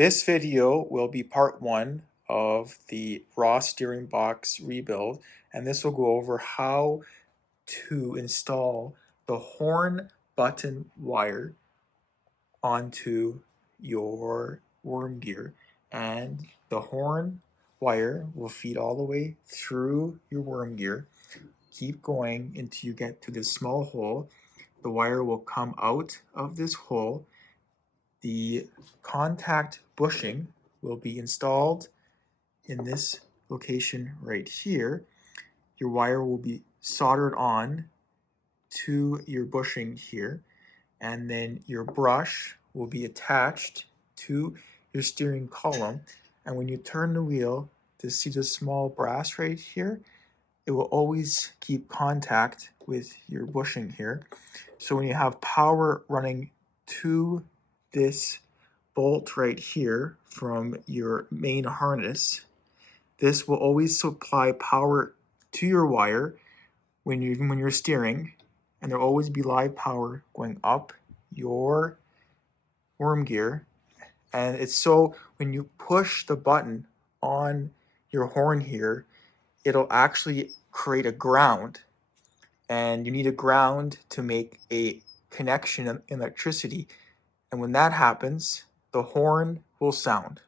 This video will be part 1 of the raw steering box rebuild, and this will go over how to install the horn button wire onto your worm gear. And the horn wire will feed all the way through your worm gear. Keep going until you get to this small hole. The wire will come out of this hole. The contact bushing will be installed in this location right here. Your wire will be soldered on to your bushing here, and then your brush will be attached to your steering column. And when you turn the wheel to see the small brass right here, it will always keep contact with your bushing here. So when you have power running to this bolt right here from your main harness, this will always supply power to your wire when you're steering, and there'll always be live power going up your worm gear. And it's so when you push the button on your horn here, it'll actually create a ground, and you need a ground to make a connection in electricity. And when that happens, the horn will sound.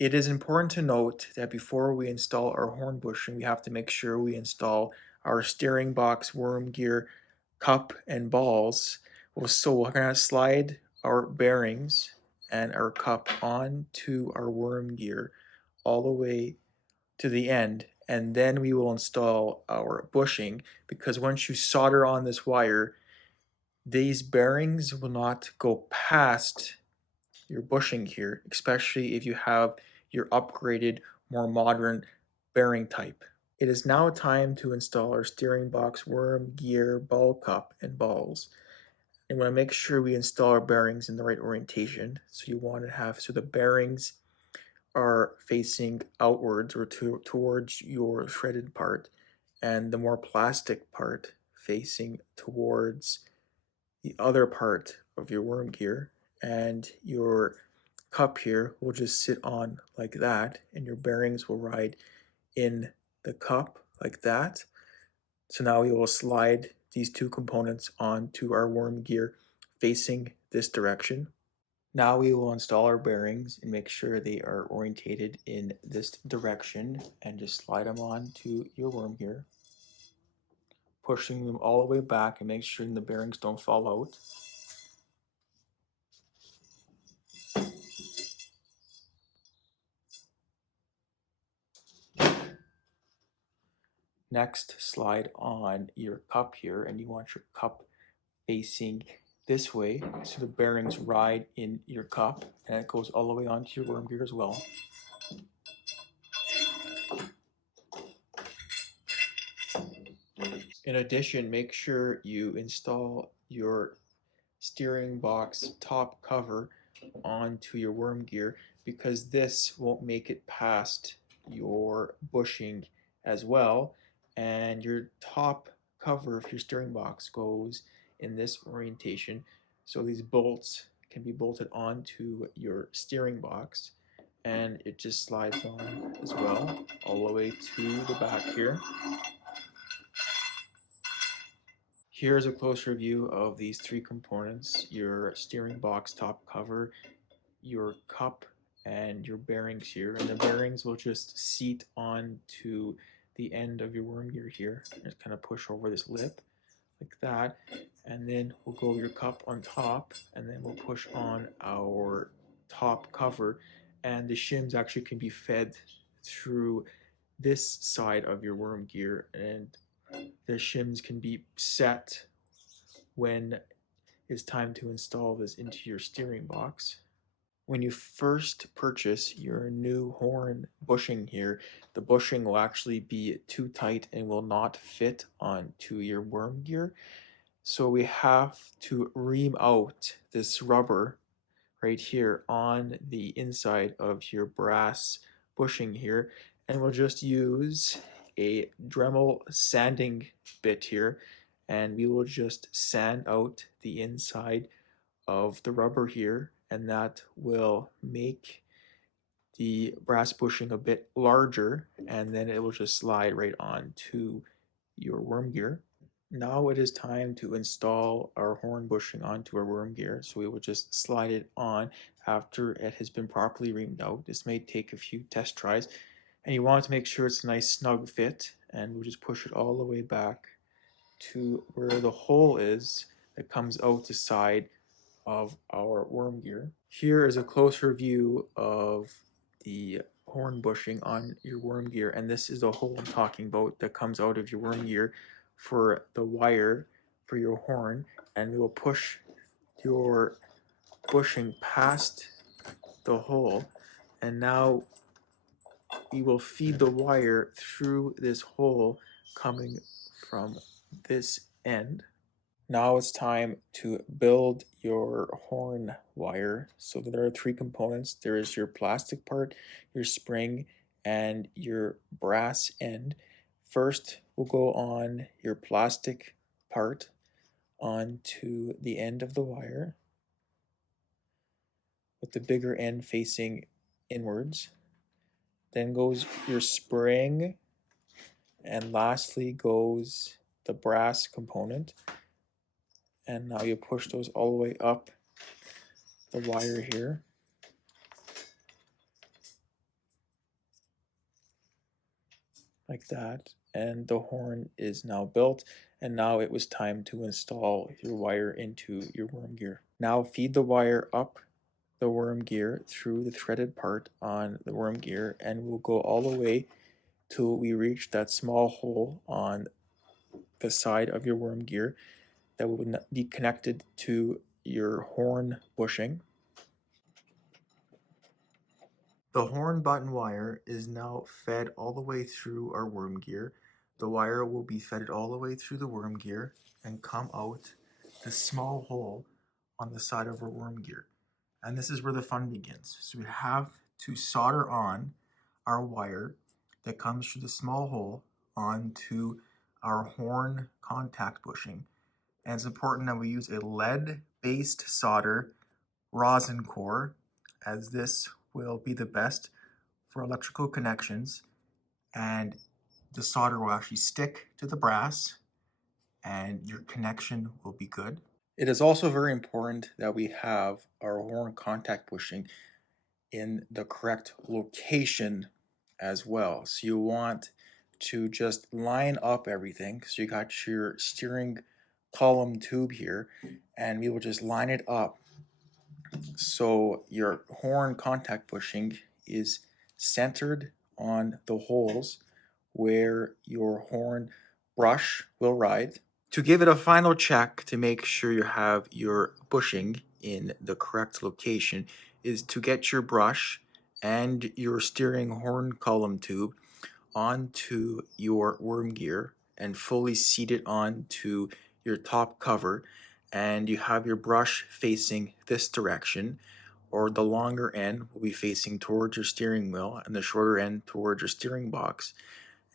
It is important to note that before we install our horn bushing, we have to make sure we install our steering box, worm gear, cup, and balls. So we're going to slide our bearings and our cup onto our worm gear all the way to the end, and then we will install our bushing, because once you solder on this wire, these bearings will not go past your bushing here, especially if you have your upgraded, more modern bearing type. It is now time to install our steering box, worm, gear, ball cup, and balls. And we want to make sure we install our bearings in the right orientation. So you want to have, so the bearings are facing outwards or towards your shredded part, and the more plastic part facing towards the other part of your worm gear. And your cup here will just sit on like that, and your bearings will ride in the cup like that. So now we will slide these two components onto our worm gear facing this direction. Now we will install our bearings and make sure they are orientated in this direction, and just slide them on to your worm gear, pushing them all the way back and make sure the bearings don't fall out. Next, slide on your cup here, and you want your cup facing this way, so the bearings ride in your cup, and it goes all the way onto your worm gear as well. In addition, make sure you install your steering box top cover onto your worm gear, because this won't make it past your bushing as well. And your top cover of your steering box goes in this orientation, so these bolts can be bolted onto your steering box, and it just slides on as well all the way to the back here. Here's a closer view of these three components: your steering box top cover, your cup, and your bearings here. And the bearings will just seat onto the end of your worm gear here. Just kind of push over this lip like that, and then we'll go your cup on top, and then we'll push on our top cover, and the shims actually can be fed through this side of your worm gear, and the shims can be set when it's time to install this into your steering box. When you first purchase your new horn bushing here, the bushing will actually be too tight and will not fit onto your worm gear. So we have to ream out this rubber right here on the inside of your brass bushing here, and we'll just use a Dremel sanding bit here, and we will just sand out the inside of the rubber here, and that will make the brass bushing a bit larger, and then it will just slide right on to your worm gear. Now it is time to install our horn bushing onto our worm gear. So we will just slide it on after it has been properly reamed out. This may take a few test tries, and you want to make sure it's a nice snug fit, and we'll just push it all the way back to where the hole is that comes out the side of our worm gear. Here is a closer view of the horn bushing on your worm gear, and this is the hole I'm talking about that comes out of your worm gear for the wire for your horn, and we will push your bushing past the hole, and now we will feed the wire through this hole coming from this end. Now it's time to build your horn wire. So there are three components. There is your plastic part, your spring, and your brass end. First, we'll go on your plastic part onto the end of the wire with the bigger end facing inwards. Then goes your spring, and lastly goes the brass component. And now you push those all the way up the wire here. Like that, and the horn is now built, and now it was time to install your wire into your worm gear. Now feed the wire up the worm gear through the threaded part on the worm gear, and we'll go all the way till we reach that small hole on the side of your worm gear that will be connected to your horn bushing. The horn button wire is now fed all the way through our worm gear. The wire will be fed all the way through the worm gear and come out the small hole on the side of our worm gear. And this is where the fun begins. So we have to solder on our wire that comes through the small hole onto our horn contact bushing. And it's important that we use a lead-based solder ROSIN core, as this will be the best for electrical connections, and the solder will actually stick to the brass and your connection will be good. It is also very important that we have our horn contact bushing in the correct location as well. So you want to just line up everything. So you got your steering column tube here, and we will just line it up so your horn contact bushing is centered on the holes where your horn brush will ride. To give it a final check to make sure you have your bushing in the correct location is to get your brush and your steering horn column tube onto your worm gear and fully seat it onto your top cover, and you have your brush facing this direction, or the longer end will be facing towards your steering wheel and the shorter end towards your steering box.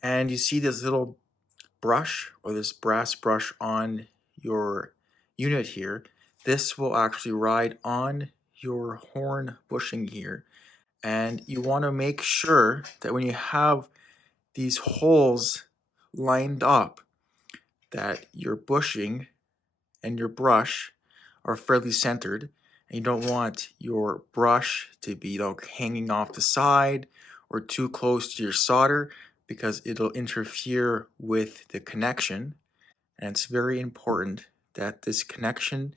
And you see this little brush or this brass brush on your unit here. This will actually ride on your horn bushing here, and you want to make sure that when you have these holes lined up, that your bushing and your brush are fairly centered, and you don't want your brush to be like hanging off the side or too close to your solder, because it'll interfere with the connection. And it's very important that this connection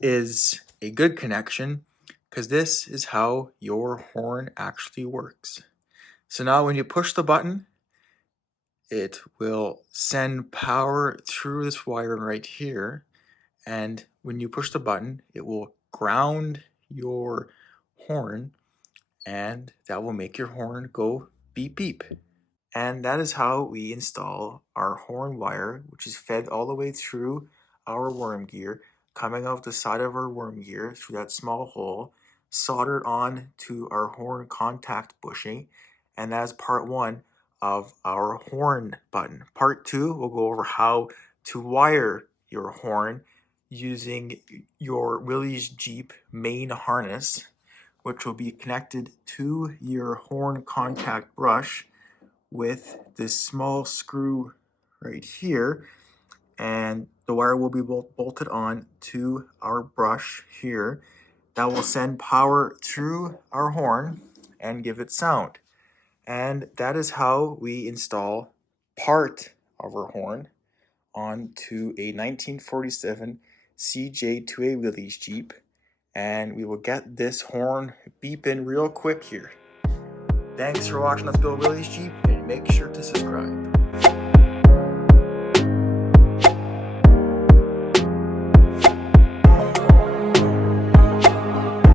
is a good connection, because this is how your horn actually works. So now when you push the button, it will send power through this wire right here, and when you push the button, it will ground your horn, and that will make your horn go beep beep. And that is how we install our horn wire, which is fed all the way through our worm gear, coming out the side of our worm gear through that small hole, soldered on to our horn contact bushing. And that is part one of our horn button. Part two, we'll go over how to wire your horn using your Willys Jeep main harness, which will be connected to your horn contact brush with this small screw right here, and the wire will be bolted on to our brush here. That will send power through our horn and give it sound. And that is how we install part of our horn onto a 1947 CJ2A Willys Jeep, and we will get this horn beeping real quick here. Thanks for watching Let's Build Willys Jeep, and make sure to subscribe.